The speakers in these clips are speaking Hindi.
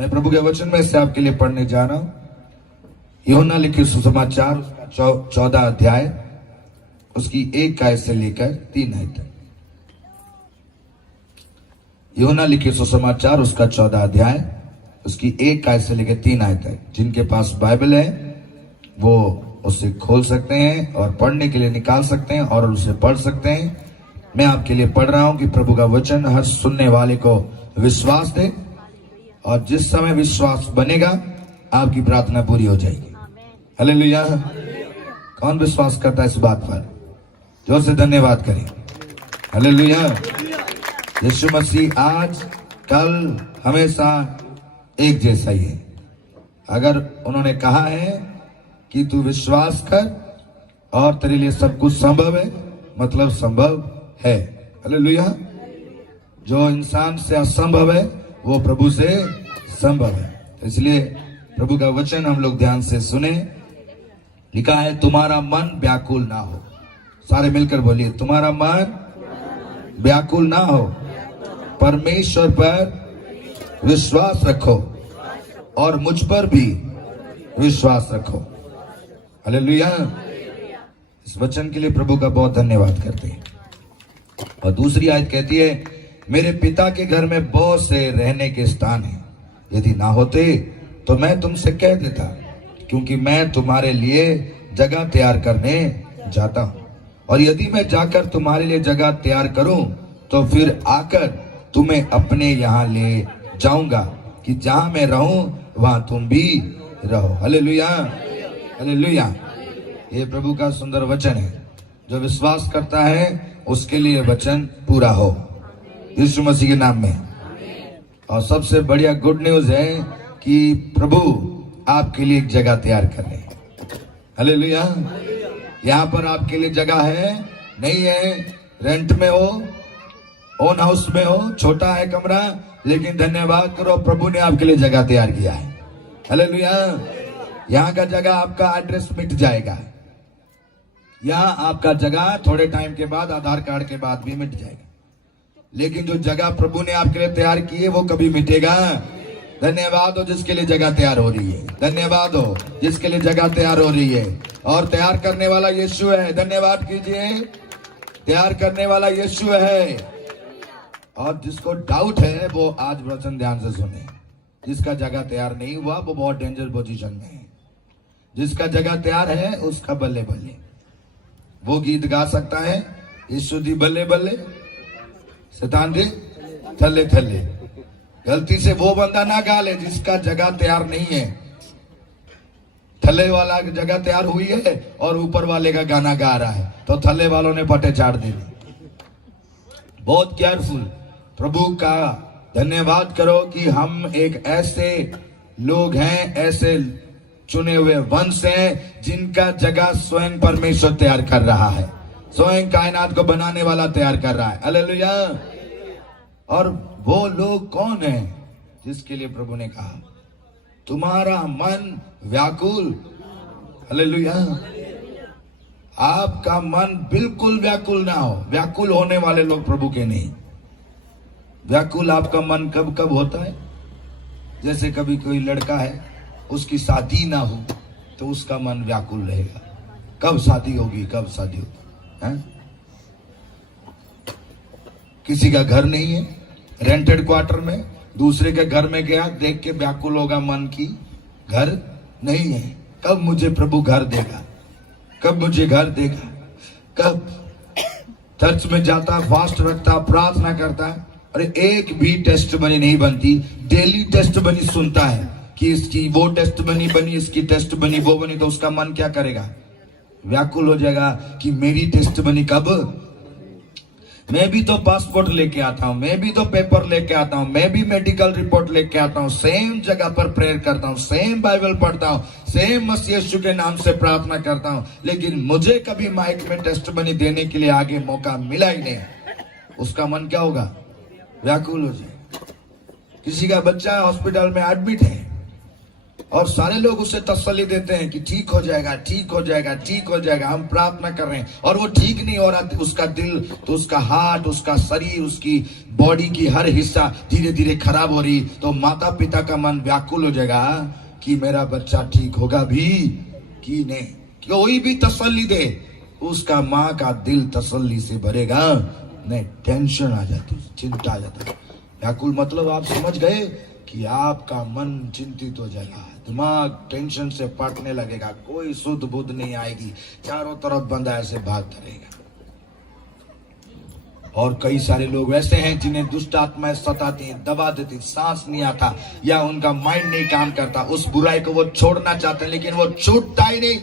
मैं प्रभु के वचन में से आपके लिए पढ़ने जा रहा हूं। यूहन्ना लिखे सुसमाचार 14 अध्याय उसकी 1 आयत से लेकर 3 आयत तक। यूहन्ना लिखे सुसमाचार उसका 14 अध्याय उसकी 1 आयत से लेकर 3 आयत तक। जिनके पास बाइबल है वो उसे खोल सकते हैं और पढ़ने के लिए निकाल सकते हैं और उसे पढ़ सकते हैं। मैं आपके लिए पढ़ रहा हूं कि प्रभु का वचन हर सुनने वाले को विश्वास दे, और जिस समय विश्वास बनेगा आपकी प्रार्थना पूरी हो जाएगी। हालेलुया। कौन विश्वास करता है इस बात पर? जोर से धन्यवाद करें। हालेलुया। यीशु मसीह आज कल हमेशा एक जैसा ही है। अगर उन्होंने कहा है कि तू विश्वास कर और तेरे लिए सब कुछ संभव है, मतलब संभव है। हालेलुया। जो इंसान से असंभव है वो प्रभु से संभव है। इसलिए प्रभु का वचन हम लोग ध्यान से सुने। लिखा है तुम्हारा मन व्याकुल ना हो। सारे मिलकर बोलिए, तुम्हारा मन व्याकुल ना हो, परमेश्वर पर विश्वास रखो और मुझ पर भी विश्वास रखो। हालेलुया। इस वचन के लिए प्रभु का बहुत धन्यवाद करते हैं। और दूसरी आयत कहती है, मेरे पिता के घर में बहुत से रहने के स्थान हैं, यदि ना होते तो मैं तुमसे कह देता, क्योंकि मैं तुम्हारे लिए जगह तैयार करने जाता हूं। और यदि मैं जाकर तुम्हारे लिए जगह तैयार करूं तो फिर आकर तुम्हें अपने यहाँ ले जाऊंगा, कि जहां मैं रहूं वहां तुम भी रहो। हालेलुया। हालेलुया। ये प्रभु का सुंदर वचन है। जो विश्वास करता है उसके लिए वचन पूरा हो यीशु मसीह के नाम में। और सबसे बढ़िया गुड न्यूज है कि प्रभु आपके लिए एक जगह तैयार कर रहे हैं। हालेलुया। यहाँ पर आपके लिए जगह है, नहीं है रेंट में हो, ओन हाउस में हो, छोटा है कमरा, लेकिन धन्यवाद करो प्रभु ने आपके लिए जगह तैयार किया है। हालेलुया। यहाँ का जगह आपका एड्रेस मिट जाएगा। यहाँ आपका जगह थोड़े टाइम के बाद, आधार कार्ड के बाद भी मिट जाएगा, लेकिन जो जगह प्रभु ने आपके लिए तैयार की है वो कभी मिटेगा। धन्यवाद हो जिसके लिए जगह तैयार हो रही है। धन्यवाद हो जिसके लिए जगह तैयार हो रही है। और तैयार करने वाला यीशु है। धन्यवाद कीजिए। तैयार करने वाला यीशु है। और जिसको डाउट है वो आज वचन ध्यान से सुने। जिसका जगह तैयार नहीं हुआ वो बहुत डेंजर पोजीशन में है। जिसका जगह तैयार है उसका बल्ले बल्ले। वो गीत गा सकता है, यीशु दी बल्ले बल्ले, शैतान दे थल्ले थल्ले। गलती से वो बंदा ना गा ले जिसका जगह तैयार नहीं है। थल्ले वाला जगह तैयार हुई है और ऊपर वाले का गाना गा रहा है तो थल्ले वालों ने पटे चाट दे दी। बहुत केयरफुल। प्रभु का धन्यवाद करो कि हम एक ऐसे लोग हैं, ऐसे चुने हुए वंश हैं जिनका जगह स्वयं परमेश्वर तैयार कर रहा है। स्वयं कायनात को बनाने वाला तैयार कर रहा है। हालेलुया। और वो लोग कौन है जिसके लिए प्रभु ने कहा तुम्हारा मन व्याकुल। हालेलुया। आपका मन बिल्कुल व्याकुल ना हो। व्याकुल होने वाले लोग प्रभु के नहीं। व्याकुल आपका मन कब कब होता है? जैसे कभी कोई लड़का है, उसकी शादी ना हो तो उसका मन व्याकुल रहेगा। कब शादी होगी, कब शादी होगी है? किसी का घर नहीं है, रेंटेड क्वार्टर में, दूसरे के घर में गया, देख के व्याकुल होगा मन की घर नहीं है। कब मुझे प्रभु घर देगा, कब मुझे घर देगा। कब चर्च में जाता, फास्ट रखता, प्रार्थना करता, और एक भी टेस्ट बनी नहीं बनती। डेली टेस्ट बनी सुनता है कि इसकी वो टेस्ट बनी बनी, इसकी टेस्ट बनी वो बनी, तो उसका मन क्या करेगा? व्याकुल हो जाएगा कि मेरी टेस्ट बनी कब? मैं भी तो पासपोर्ट लेके आता हूं, मैं भी तो पेपर लेके आता हूं, मैं भी मेडिकल रिपोर्ट लेके आता हूं, सेम जगह पर प्रेयर करता हूं, सेम बाइबल पढ़ता हूं, सेम मसीह यीशु के नाम से प्रार्थना करता हूं, लेकिन मुझे कभी माइक में टेस्ट बनी देने के लिए आगे मौका मिला ही नहीं। उसका मन क्या होगा? व्याकुल हो जाए। किसी का बच्चा हॉस्पिटल में एडमिट है, और सारे लोग उसे तसल्ली देते हैं कि ठीक हो जाएगा, ठीक हो जाएगा, ठीक हो जाएगा, हम प्रार्थना कर रहे हैं, और वो ठीक नहीं हो रहा। उसका दिल, तो उसका हार्ट, उसका शरीर, उसकी बॉडी की हर हिस्सा धीरे धीरे खराब हो रही। तो माता पिता का मन व्याकुल हो जाएगा कि मेरा बच्चा ठीक होगा भी कि नहीं। कोई भी तसल्ली दे, उसका माँ का दिल तसल्ली से भरेगा नहीं, टेंशन आ जाती, चिंता आ जाती। व्याकुल मतलब आप समझ गए कि आपका मन चिंतित हो जाएगा, दिमाग टेंशन से फटने लगेगा, कोई शुद्ध बुद्ध नहीं आएगी, चारों तरफ बंदा ऐसे भागता रहेगा। और कई सारे लोग वैसे हैं जिन्हें दुष्ट आत्माएं सताती हैं, दबा देती, सांस नहीं आता, या उनका माइंड नहीं काम करता, उस बुराई को वो छोड़ना चाहते हैं लेकिन वो छूटता ही नहीं।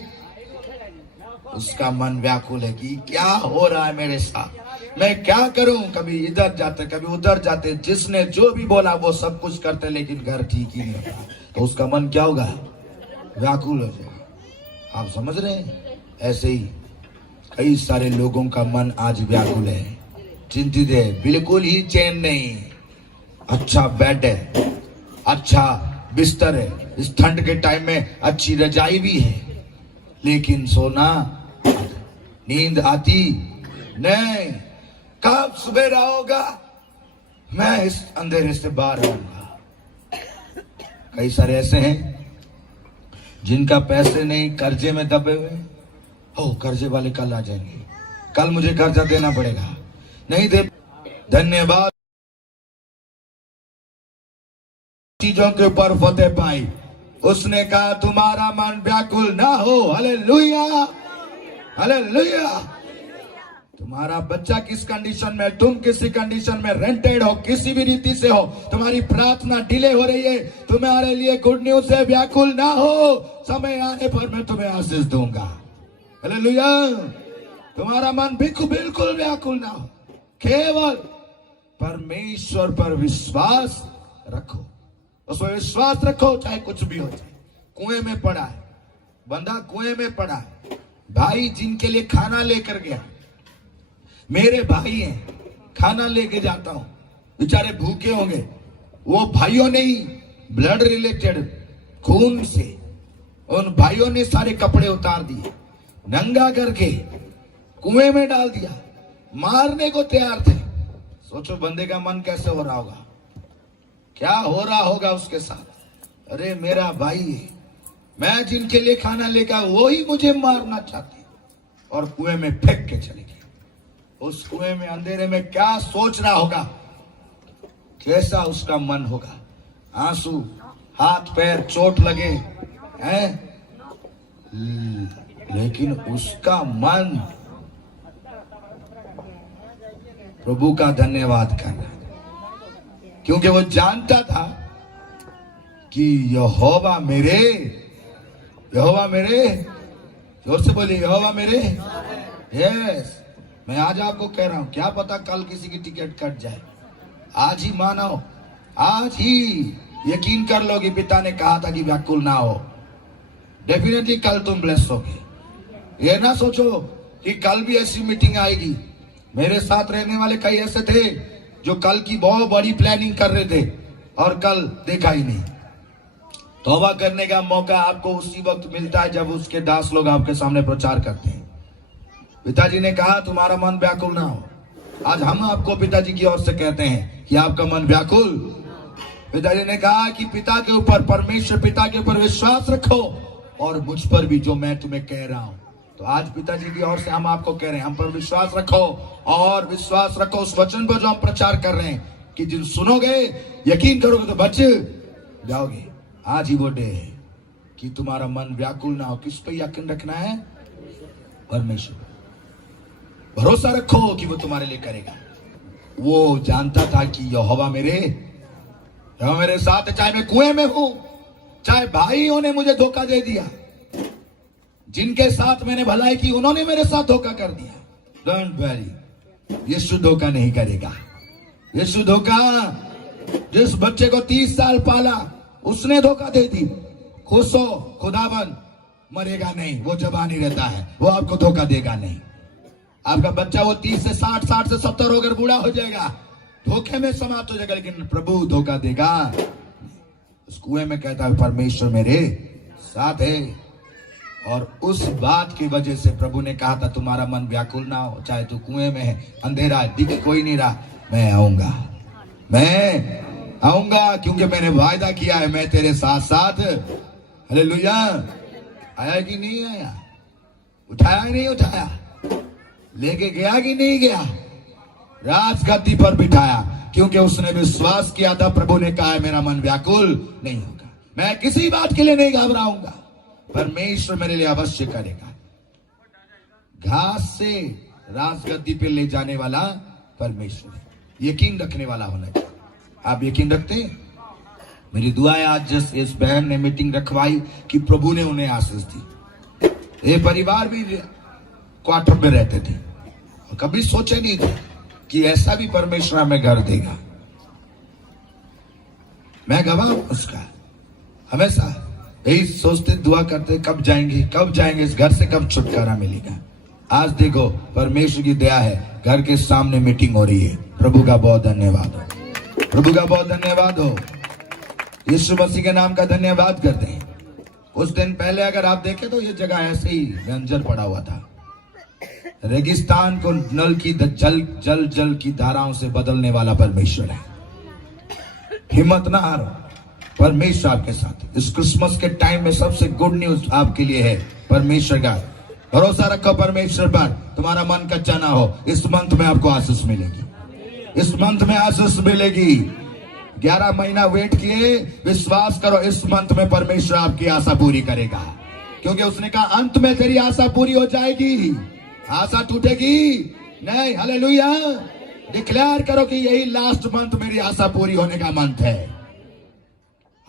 उसका मन व्याकुल है कि क्या हो रहा है मेरे साथ, मैं क्या करूं। कभी इधर जाते, कभी उधर जाते, जिसने जो भी बोला वो सब कुछ करते, लेकिन घर ठीक ही नहीं होता। तो उसका मन क्या होगा, व्याकुल हो जाएगा। आप समझ रहे हैं? ऐसे ही कई सारे लोगों का मन आज व्याकुल है, चिंतित है, बिल्कुल ही चैन नहीं। अच्छा बेड है, अच्छा बिस्तर है, इस ठंड के टाइम में अच्छी रजाई भी है, लेकिन सोना, नींद आती नहीं। कब सुबह होगा, मैं इस अंधेरे से बाहर आऊंगा। कई सारे ऐसे हैं जिनका पैसे नहीं, कर्जे में दबे हुए। हो, कर्जे वाले कल आ जाएंगे, कल मुझे कर्जा देना पड़ेगा, नहीं दे, धन्यवाद। चीजों के ऊपर फतेह पाई। उसने कहा तुम्हारा मन व्याकुल ना हो। Hallelujah, hallelujah. तुम्हारा बच्चा किस कंडीशन में, तुम किसी कंडीशन में, रेंटेड हो, किसी भी रीति से हो, तुम्हारी प्रार्थना डिले हो रही है, तुम्हारे लिए गुड न्यूज है, व्याकुल ना हो, समय आने पर मैं तुम्हें आशीष दूंगा। हालेलुया। तुम्हारा मन बिल्कुल व्याकुल ना हो, केवल परमेश्वर पर विश्वास रखो, उस पर विश्वास रखो, चाहे कुछ भी हो जाए। कुएं में पड़ा है बंदा, कुएं में पड़ा है, भाई जिनके लिए खाना लेकर गया, मेरे भाई हैं, खाना लेके जाता हूं, बेचारे भूखे होंगे, वो भाइयों ने ही ब्लड रिलेटेड खून से उन भाइयों ने सारे कपड़े उतार दिए, नंगा करके कुएं में डाल दिया, मारने को तैयार थे। सोचो बंदे का मन कैसे हो रहा होगा, क्या हो रहा होगा उसके साथ। अरे मेरा भाई है, मैं जिनके लिए खाना लेकर, वो ही मुझे मारना चाहते, और कुएं में फेंक के चले गए। उस कुएं में अंधेरे में क्या सोच रहा होगा, कैसा उसका मन होगा, आंसू, हाथ पैर चोट लगे हैं, लेकिन उसका मन प्रभु का धन्यवाद कर रहा था, क्योंकि वो जानता था कि यहोवा मेरे, यहोवा मेरे, जोर से बोलिए, यहोवा मेरे। यस, मैं आज आपको कह रहा हूं, क्या पता कल किसी की टिकट कट जाए। आज ही मानो, आज ही यकीन कर लो कि पिता ने कहा था कि व्याकुल ना हो, डेफिनेटली कल तुम ब्लेस होगे। ये ना सोचो कि कल भी ऐसी मीटिंग आएगी। मेरे साथ रहने वाले कई ऐसे थे जो कल की बहुत बड़ी प्लानिंग कर रहे थे और कल देखा ही नहीं। तौबा करने का मौका आपको उसी वक्त मिलता है जब उसके दास लोग आपके सामने प्रचार करते हैं। पिताजी ने कहा तुम्हारा मन व्याकुल ना हो। आज हम आपको पिताजी की ओर से कहते हैं कि आपका मन व्याकुल। पिताजी ने कहा कि पिता के ऊपर, परमेश्वर पिता के ऊपर विश्वास रखो और मुझ पर भी, जो मैं तुम्हें कह रहा हूं। तो आज पिताजी की ओर से हम आपको कह रहे हैं, हम पर विश्वास रखो और विश्वास रखो उस वचन पर जो हम प्रचार कर रहे हैं कि जिन सुनोगे, यकीन करोगे तो बच जाओगे। आज ही वो डे है कि तुम्हारा मन व्याकुल ना हो। किस पे यकीन रखना है? परमेश्वर। भरोसा रखो कि वो तुम्हारे लिए करेगा। वो जानता था कि यहोवा मेरे साथ है, चाहे मैं कुएं में हूं, चाहे भाइयों ने मुझे धोखा दे दिया, जिनके साथ मैंने भलाई की उन्होंने मेरे साथ धोखा कर दिया। डोंट वरी, यीशु धोखा नहीं करेगा। यीशु धोखा, जिस बच्चे को 30 साल पाला उसने धोखा दे दी, खुश हो, खुदावन मरेगा नहीं, वो जवानी रहता है, वो आपको धोखा देगा नहीं। आपका बच्चा वो 30 से 60, 60 से 70 होकर बूढ़ा हो जाएगा, धोखे में समाप्त हो जाएगा, लेकिन प्रभु धोखा देगा। उस कुएं में कहता है परमेश्वर मेरे साथ है। और उस बात की वजह से प्रभु ने कहा था तुम्हारा मन व्याकुल ना हो, चाहे तू कुएं में है, अंधेरा है, दिख कोई नहीं रहा, मैं आऊंगा क्योंकि मैंने वायदा किया है मैं तेरे साथ साथ। हालेलुया। आया कि नहीं आया? उठाया कि नहीं उठाया? लेके गया कि नहीं गया? राजगद्दी पर बिठाया, क्योंकि उसने विश्वास किया था प्रभु ने कहा है मेरा मन व्याकुल नहीं होगा, मैं किसी बात के लिए नहीं घबराऊंगा, परमेश्वर मेरे लिए अवश्य करेगा। घास से राजगद्दी पे ले जाने वाला परमेश्वर, यकीन रखने वाला होना चाहिए। आप यकीन रखते हैं? मेरी दुआ है आज जस्ट इस बहन ने मीटिंग रखवाई कि प्रभु ने उन्हें आशीष दी। ये परिवार भी क्वार्टर में रहते थे और कभी सोचे नहीं थे कि ऐसा भी परमेश्वर हमें घर देगा। मैं गवाह उसका, हमेशा यही सोचते दुआ करते कब जाएंगे इस घर से, कब छुटकारा मिलेगा। आज देखो परमेश्वर की दया है, घर के सामने मीटिंग हो रही है। प्रभु का बहुत धन्यवाद हो, प्रभु का बहुत धन्यवाद हो। यीशु मसीह के नाम का धन्यवाद करते हैं। कुछ दिन पहले अगर आप देखें तो ये जगह ऐसे ही बंजर पड़ा हुआ था। रेगिस्तान को नल की जल की धाराओं से बदलने वाला परमेश्वर है। हिम्मत ना हारो, परमेश्वर आपके साथ। इस क्रिसमस के टाइम में सबसे गुड न्यूज आपके लिए है परमेश्वर का। भरोसा रखो परमेश्वर पर, तुम्हारा मन कच्चा ना हो। इस मंथ में आपको आशीष मिलेगी, इस मंथ में आशीष मिलेगी। 11 महीना वेट किए, विश्वास करो इस मंथ में परमेश्वर आपकी आशा पूरी करेगा, क्योंकि उसने कहा अंत में तेरी आशा पूरी हो जाएगी, आशा टूटेगी नहीं। हालेलुया। डिक्लेयर करो कि यही लास्ट मंथ मेरी आशा पूरी होने का मंथ है।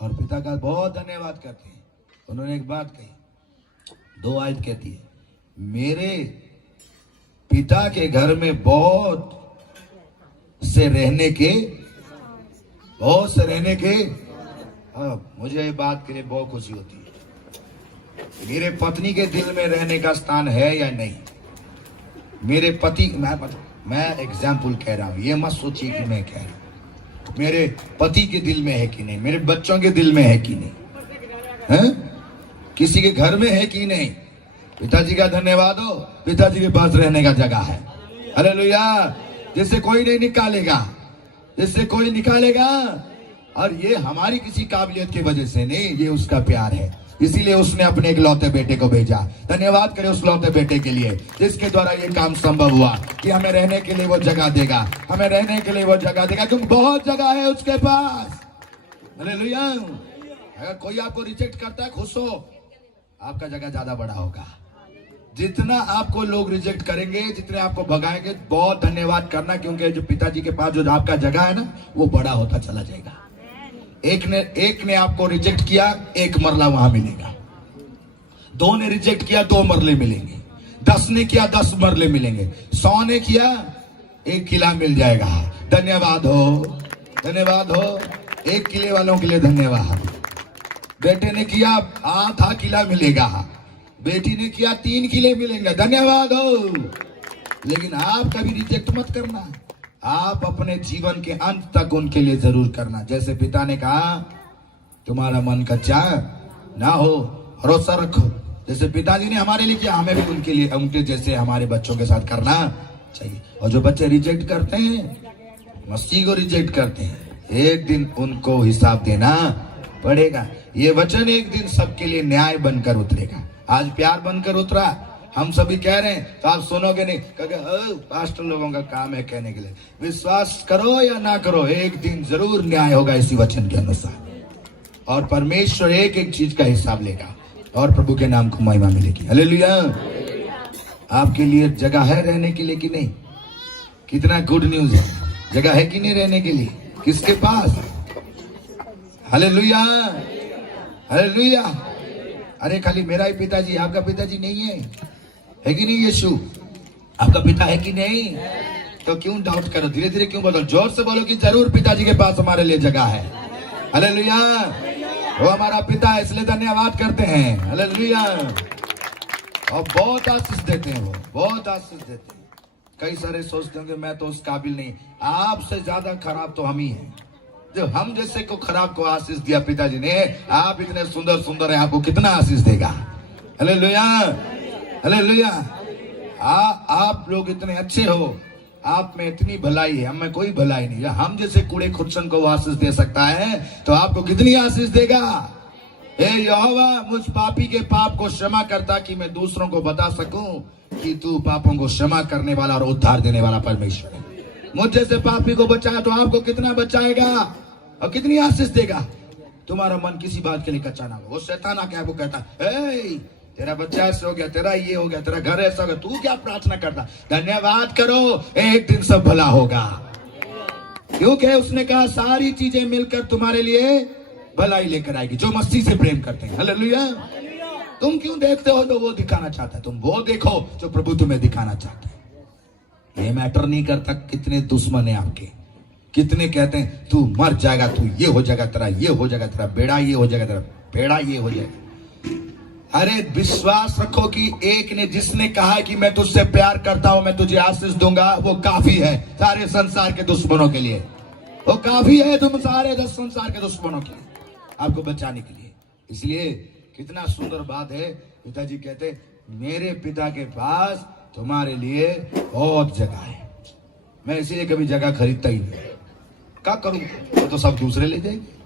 और पिता का बहुत धन्यवाद करते हैं। उन्होंने एक बात कही, 2 आयत कहती है, मेरे पिता के घर में बहुत से रहने के मुझे ये बात के लिए बहुत खुशी होती है। मेरे पत्नी के दिल में रहने का स्थान है या नहीं? मेरे पति, मैं एग्जाम्पल कह रहा हूं, ये मत सोचिए कि मैं कह रहा हूं। मेरे पति के दिल में है कि नहीं, मेरे बच्चों के दिल में है कि नहीं, है? किसी के घर में है कि नहीं? पिताजी का धन्यवाद हो, पिताजी के पास रहने का जगह है। हालेलुया। जिससे कोई नहीं निकालेगा, जिससे कोई निकालेगा। और ये हमारी किसी काबिलियत की वजह से नहीं, ये उसका प्यार है, इसीलिए उसने अपने इकलौते बेटे को भेजा। धन्यवाद करें उस लौते बेटे के लिए जिसके द्वारा ये काम संभव हुआ कि हमें रहने के लिए वो जगह देगा, हमें रहने के लिए वो जगह देगा, क्योंकि बहुत जगह है उसके पास। हालेलुया। अगर कोई आपको रिजेक्ट करता है, खुश हो, आपका जगह ज्यादा बड़ा होगा। जितना आपको लोग रिजेक्ट करेंगे, जितने आपको भगाएंगे, बहुत धन्यवाद करना, क्योंकि जो पिताजी के पास जो आपका जगह है ना, वो बड़ा होता चला जाएगा। एक ने आपको रिजेक्ट किया, 1 मरला वहां मिलेगा। 2 ने रिजेक्ट किया, 2 मरले मिलेंगे। 10 ने किया, 10 मरले मिलेंगे। 100 ने किया, 1 किला मिल जाएगा। धन्यवाद हो, धन्यवाद हो। 1 किले वालों के लिए धन्यवाद। बेटे ने किया, आधा किला मिलेगा। बेटी ने किया, 3 किले मिलेंगे। धन्यवाद हो। लेकिन आप कभी रिजेक्ट मत करना, आप अपने जीवन के अंत तक उनके लिए जरूर करना। जैसे पिता ने कहा, तुम्हारा मन कच्चा ना हो, भरोसा रखो। जैसे पिताजी ने हमारे लिए किया, हमें भी उनके लिए, उनके जैसे हमारे बच्चों के साथ करना चाहिए। और जो बच्चे रिजेक्ट करते हैं, मसीह को रिजेक्ट करते हैं, एक दिन उनको हिसाब देना पड़ेगा। ये वचन एक दिन सबके लिए न्याय बनकर उतरेगा। आज प्यार बनकर उतरा, हम सभी कह रहे हैं, तो आप सुनोगे नहीं, कहोगे पास्टर लोगों का काम है कहने के लिए। विश्वास करो या ना करो, एक दिन जरूर न्याय होगा इसी वचन के अनुसार। और परमेश्वर एक एक चीज का हिसाब लेगा और प्रभु के नाम को महिमा मिलेगी। हालेलुया। आपके लिए जगह है रहने के लिए कि नहीं? कितना गुड न्यूज है, जगह है कि नहीं रहने के लिए? किसके पास? Hallelujah, hallelujah. अरे खाली मेरा ही पिताजी, आपका पिताजी नहीं है कि नहीं? यीशु आपका पिता है कि नहीं? तो क्यों डाउट करो? धीरे धीरे क्यों बोलो? जोर से बोलो कि जरूर पिताजी के पास हमारे लिए जगह है। हालेलुया। वो हमारा पिता है, इसलिए धन्यवाद करते हैं। हालेलुया। और बहुत आशीष देते हैं, वो बहुत आशीष देते हैं। कई सारे सोचते होंगे मैं तो उस काबिल नहीं। आपसे ज्यादा खराब तो हम ही हैं। जो हम जैसे को खराब को आशीष दिया पिताजी ने, आप इतने सुंदर सुंदर हैं, आपको कितना आशीष देगा। Hallelujah, hallelujah. आप लोग इतने अच्छे हो, आप में इतनी भलाई है, हम में कोई भलाई नहीं है। हम जैसे कूड़े खुरचन को आशीष दे सकता है तो आपको कितनी आशीष देगा। हे यहोवा, मुझ पापी के पाप को क्षमा करता कि मैं दूसरों को बता सकूं कि तू पापों को क्षमा करने वाला और उद्धार देने वाला परमेश्वर है। मुझ जैसे पापी को बचाया तो आपको कितना बचाएगा और कितनी आशीष देगा। तुम्हारा मन किसी बात के लिए कच्चा ना हो। वो शैतान आके आपको कहता है, तेरा बच्चा ऐसे हो गया, तेरा ये हो गया, तेरा घर ऐसा हो गया, तू क्या प्रार्थना करता। धन्यवाद करो, एक दिन सब भला होगा, क्योंकि उसने कहा सारी चीजें मिलकर तुम्हारे लिए भलाई लेकर आएगी जो मसीह से प्रेम करते हैं। हालेलुया। तुम क्यों देखते हो जो वो दिखाना चाहता है, तुम वो देखो जो प्रभु तुम्हें दिखाना चाहता है। ये मैटर नहीं करता कितने दुश्मन है आपके, कितने कहते हैं तू मर जाएगा, तू ये हो जाएगा, तेरा ये हो जाएगा, तेरा बेड़ा ये हो जाएगा, तेरा बेड़ा ये हो जाएगा। अरे विश्वास रखो कि एक ने जिसने कहा है कि मैं तुझसे प्यार करता हूं, मैं तुझे आशीष दूंगा, वो काफी है सारे संसार के दुश्मनों के लिए। वो काफी है तुम सारे संसार के दुश्मनों के लिए, आपको बचाने के लिए। इसलिए कितना सुंदर बात है, पिताजी कहते मेरे पिता के पास तुम्हारे लिए बहुत जगह है। मैं इसलिए कभी जगह खरीदता ही नहीं, क्या करूं, तो सब दूसरे ले जाएंगे।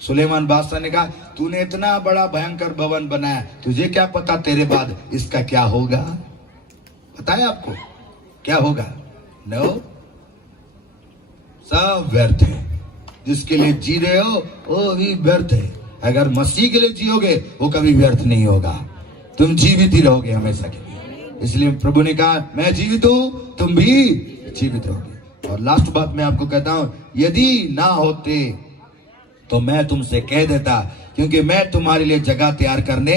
सुलेमान बादशाह ने कहा तूने इतना बड़ा भयंकर भवन बनाया, तुझे क्या पता तेरे बाद इसका क्या होगा। पता है आपको क्या होगा? नो, सब व्यर्थ है। जिसके लिए जी रहे हो वो भी व्यर्थ है। अगर मसीह के लिए जियोगे वो कभी व्यर्थ नहीं होगा, तुम जीवित ही रहोगे हमेशा के लिए। इसलिए प्रभु ने कहा मैं जीवित हूं, तुम भी जीवित रहोगे। और लास्ट बात मैं आपको कहता हूं, यदि ना होते तो मैं तुमसे कह देता, क्योंकि मैं तुम्हारे लिए जगह तैयार करने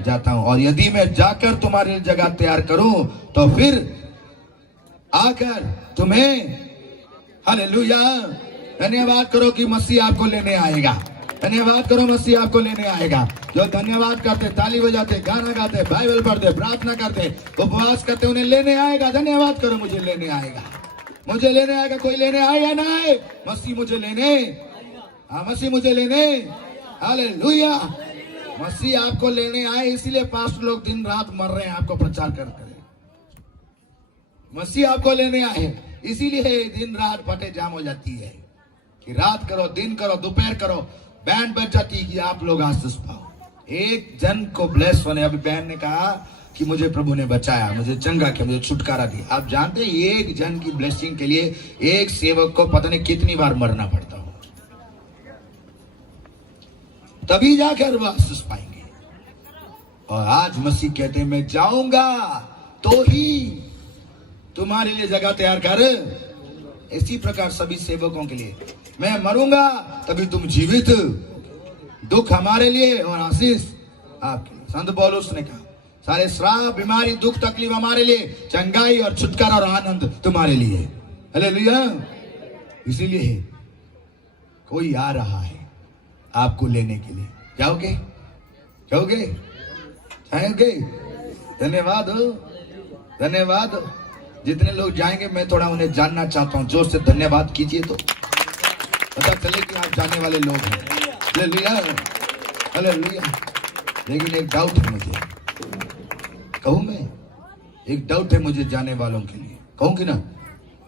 जाता हूं। और यदि मैं जाकर तुम्हारे लिए जगह तैयार करूं तो फिर आकर तुम्हें, हालेलुया, धन्यवाद करो कि मसीह आपको लेने आएगा। धन्यवाद करो, मसीह आपको लेने आएगा। जो धन्यवाद करते, ताली बजाते, गाना गाते, बाइबल पढ़ते, प्रार्थना करते, उपवास करते, उन्हें लेने आएगा। धन्यवाद करो, मुझे लेने आएगा, मुझे लेने आएगा। कोई लेने आए या ना आए, मसीह मुझे लेने, हाँ मसीह मुझे लेने, हालेलुया। मसीह आपको लेने आए, इसीलिए पास्टर लोग दिन रात मर रहे हैं आपको प्रचार करते। मसीह आपको लेने आए, इसीलिए दिन रात फटे जाम हो जाती है कि रात करो, दिन करो, दोपहर करो, बैंड बज जाती है कि आप लोग आशीष पाओ। एक जन को ब्लेस होने, अभी बहन ने कहा कि मुझे प्रभु ने बचाया, मुझे चंगा किया, मुझे छुटकारा दिया। आप जानते हैं एक जन की ब्लेसिंग के लिए एक सेवक को पता नहीं कितनी बार मरना पड़ता हो, तभी जाकर वो आशीष पाएंगे। और आज मसीह कहते हैं मैं जाऊंगा तो ही तुम्हारे लिए जगह तैयार कर। इसी प्रकार सभी सेवकों के लिए, मैं मरूंगा तभी तुम जीवित, दुख हमारे लिए और आशीष आपके लिए। संत पौलुस ने कहा सारे श्राप, बीमारी, दुख, तकलीफ हमारे लिए, चंगाई और छुटकारा और आनंद तुम्हारे लिए। हालेलुया। इसीलिए कोई आ रहा है आपको लेने के लिए। जाओगे, जाओगे, जाओगे। धन्यवाद हो, धन्यवाद हो। जितने लोग जाएंगे मैं थोड़ा उन्हें जानना चाहता हूं, जोर से धन्यवाद कीजिए तो पता चले कि आप जाने वाले लोग हैं। Hallelujah, hallelujah. लेकिन एक डाउट है मुझे, कहूं मैं, एक डाउट है मुझे जाने वालों के लिए, कहूं कि ना?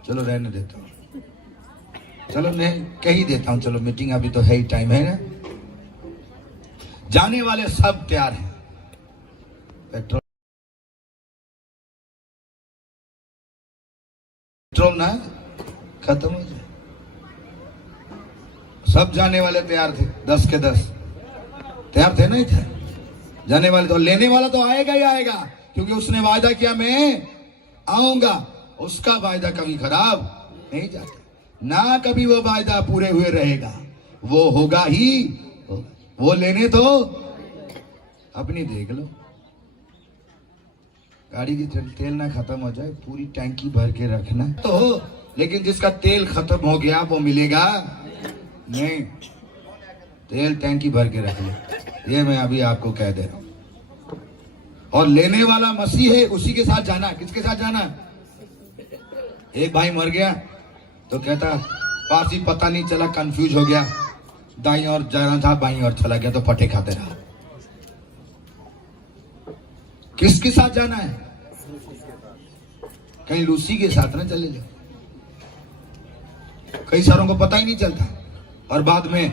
चलो रहने देता हूं, चलो मैं कह ही देता हूं। चलो मीटिंग अभी तो है ही, टाइम है ना। जाने वाले सब तैयार हैं, पेट्रोल ना खत्म हो जाए, सब जाने वाले तैयार थे, 10 के 10 तैयार थे, नहीं थे जाने वाले। तो लेने वाला तो आएगा ही आएगा, क्योंकि उसने वायदा किया मैं आऊंगा। उसका वायदा कभी खराब नहीं जाता, ना कभी वो वायदा पूरे हुए रहेगा, वो होगा ही होगा। वो लेने तो अपनी देख लो, गाड़ी की तेल ना खत्म हो जाए, पूरी टैंकी भर के रखना तो हो, लेकिन जिसका तेल खत्म हो गया वो मिलेगा नहीं। तेल टैंकी भर के रख लो, ये मैं अभी आपको कह दे रहा हूं। और लेने वाला मसीह है, उसी के साथ जाना। किसके साथ जाना? एक भाई मर गया तो कहता पास ही पता नहीं चला, कंफ्यूज हो गया, दाईं ओर जाना था बाईं ओर चला गया तो फटे खाते रहा। किसके साथ जाना है? कहीं लूसी के साथ ना चले जाओ। कई सारों को पता ही नहीं चलता और बाद में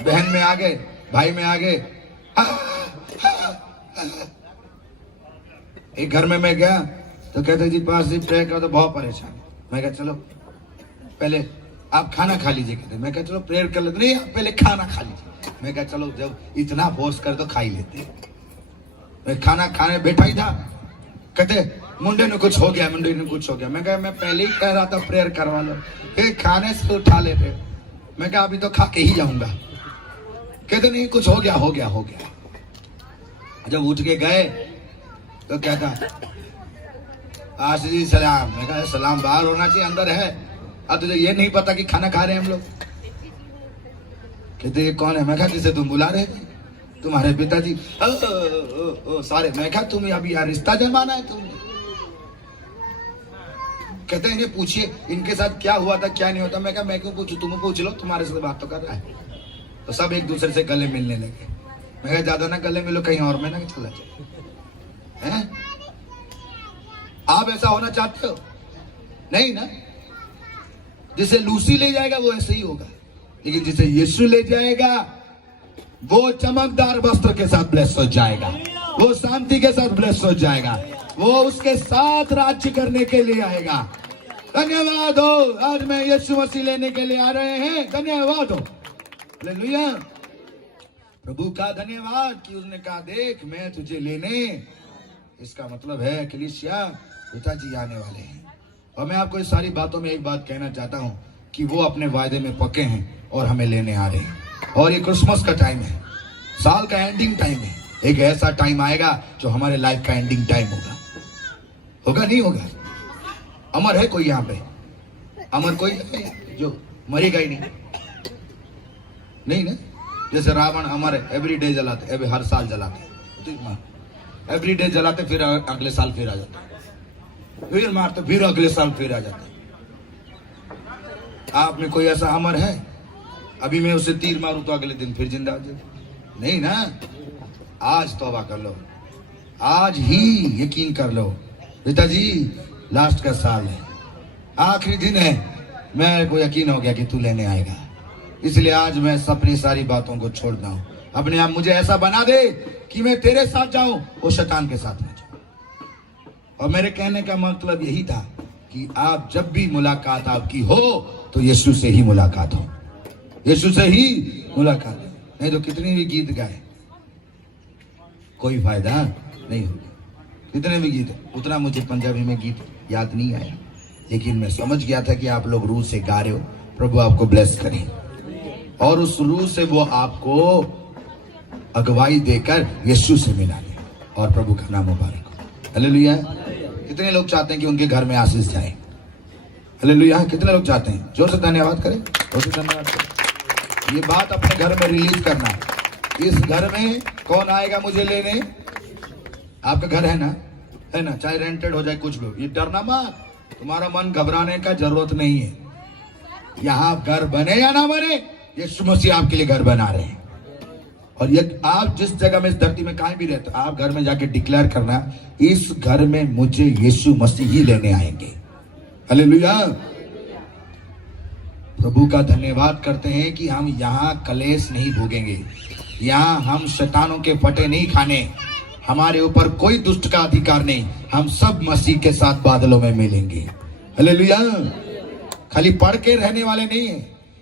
बहन में आ गए, भाई में आ गए। एक घर में मैं गया तो कहते जी पास जी प्रेयर का तो बहुत परेशान। मैं कहा चलो पहले आप खाना खा लीजिए। कहते मैं कहा चलो प्रेयर कर लेते। नहीं आप पहले खाना खा लीजिए। मैं कहा चलो जब इतना फोर्स कर तो खा ही लेते। मैं खाना खाने बैठा ही था, कहते मुंडे ने कुछ हो गया, मुंडे ने कुछ हो गया। मैं कहा मैं पहले ही कह रहा था प्रेयर करवा लो, फिर खाने से उठा लेते। मैं कहा अभी तो खा के ही जाऊंगा। कहते नहीं कुछ हो गया हो गया हो गया। जब उठ के गए तो कहता आशीष जी सलाम। मैं कहा सलाम बाहर होना चाहिए, अंदर है। अब तुझे ये नहीं पता कि खाना खा रहे हैं हम लोग। कहते ये कौन है? मैं कहा जिसे तुम बुला रहे थे, तुम्हारे पिताजी। सारे। मैं कहा तुम अभी यार रिश्ता जमाना है तुम। कहते हैं इन्हें पूछिए इनके साथ क्या हुआ था क्या नहीं होता। मैं कहा मैं क्यों पूछूं, तुम पूछ लो, तुम्हारे साथ बात तो कर रहा है। तो सब एक दूसरे से गले मिलने लगे। मैं कहा ज्यादा ना गले मिलो, कहीं और में ना चला जाए। हैं? आप ऐसा होना चाहते हो? नहीं ना। जिसे लूसी ले जाएगा वो ऐसे ही होगा, लेकिन जिसे यीशु ले जाएगा वो चमकदार वस्त्र के साथ ब्लेस हो जाएगा, वो शांति के साथ ब्लेस हो जाएगा, वो उसके साथ राज्य करने के लिए आएगा। धन्यवाद हो, आज मैं यीशु मसीह लेने के लिए आ रहे हैं। धन्यवाद हो, हालेलुया। प्रभु का धन्यवाद कि उसने कहा देख मैं तुझे लेने। इसका मतलब है कलीसिया पिताजी आने वाले हैं। और मैं आपको इस सारी बातों में एक बात कहना चाहता हूं कि वो अपने वायदे में पक्के हैं और हमें लेने आ रहे हैं। और ये क्रिसमस का टाइम है, साल का एंडिंग टाइम है। एक ऐसा टाइम आएगा जो हमारे लाइफ का एंडिंग टाइम होगा। होगा नहीं होगा? अमर है कोई यहाँ पे? अमर कोई है जो मरेगा ही नहीं? नहीं ना। जैसे रावण अमर है, एवरीडे जलाते, हर साल जलाते, एवरीडे जलाते, फिर अगले साल फिर आ जाते, फिर मारते, फिर अगले साल फिर आ जाते। आप में कोई ऐसा अमर है? अभी मैं उसे तीर मारूं तो अगले दिन फिर जिंदा हो जाए? नहीं ना। आज तौबा कर लो, आज ही यकीन कर लो पिताजी लास्ट का साल है, आखिरी दिन है, मेरे को यकीन हो गया कि तू लेने आएगा। इसलिए आज मैं अपनी सारी बातों को छोड़ता हूं। अपने आप मुझे ऐसा बना दे कि मैं तेरे साथ जाऊं, वो शैतान के साथ ना जाऊं। और मेरे कहने का मतलब यही था कि आप जब भी मुलाकात आपकी हो तो यीशु से ही मुलाकात हो, यीशु से ही मुलाकात। नहीं तो कितनी भी गीत गाए कोई फायदा नहीं होगा। कितने भी गीत, उतना मुझे पंजाबी में गीत याद नहीं आया, लेकिन मैं समझ गया था कि आप लोग रूह से गा रहे हो। प्रभु आपको ब्लेस करें और उस रूह से वो आपको अगुवाई देकर यीशु से मिला दे और प्रभु का नाम मुबारक हो। हालेलुया। कितने लोग चाहते हैं कि उनके घर में आशीष जाए? हालेलुया। कितने लोग चाहते हैं? जोर से धन्यवाद करें, जोर से धन्यवाद करें। ये बात अपने घर में रिलीज करना। इस घर में कौन आएगा मुझे लेने? आपका घर है ना, चाहे रेंटेड हो जाए कुछ भी हो। ये डरना मत, तुम्हारा मन घबराने का जरूरत नहीं है। यहाँ घर बने या ना बने, यीशु मसीह आपके लिए घर बना रहे हैं। और ये आप जिस जगह में इस धरती में कहीं भी रहते, आप घर में जाके डिक्लेयर करना, इस घर में मुझे यीशु मसीह ही लेने आएंगे। हालेलुया। प्रभु का धन्यवाद करते हैं कि हम यहाँ कलेश नहीं भोगेंगे, यहाँ हम शैतानों के फटे नहीं खाने, हमारे ऊपर कोई दुष्ट का अधिकार नहीं। हम सब मसीह के साथ बादलों में मिलेंगे। हालेलुया। खाली पढ़ के रहने वाले नहीं है,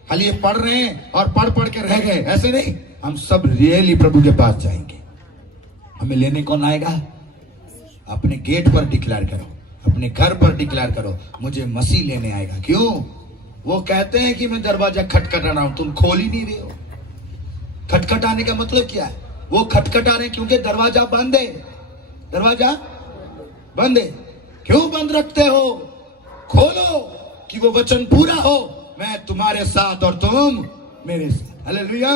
खाली ये पढ़ रहे हैं और पढ़ के रह गए, ऐसे नहीं। हम सब रियली प्रभु के पास जाएंगे। हमें लेने कौन आएगा? अपने गेट पर डिक्लेयर करो, अपने घर पर डिक्लेयर करो, मुझे मसीह लेने आएगा। क्यों? वो कहते हैं कि मैं दरवाजा खटखटा रहा हूं, तुम खोल ही नहीं रहे हो। खटखटाने का मतलब क्या है? वो खटखटा रहे क्योंकि दरवाजा बंद है। दरवाजा बंद है। क्यों बंद रखते हो? खोलो कि वो वचन पूरा हो, मैं तुम्हारे साथ और तुम मेरे साथ। हालेलुया।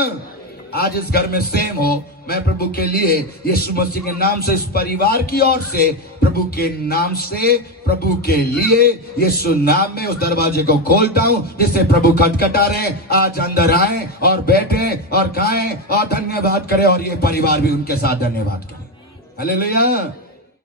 आज इस घर में सेम हो। मैं प्रभु के लिए यीशु मसीह के नाम से, इस परिवार की ओर से, प्रभु के नाम से, प्रभु के लिए यीशु नाम में उस दरवाजे को खोलता हूं जिससे प्रभु खटखटा रहे हैं। आज अंदर आए और बैठे और खाएं और धन्यवाद करें, और ये परिवार भी उनके साथ धन्यवाद करें। हालेलुया।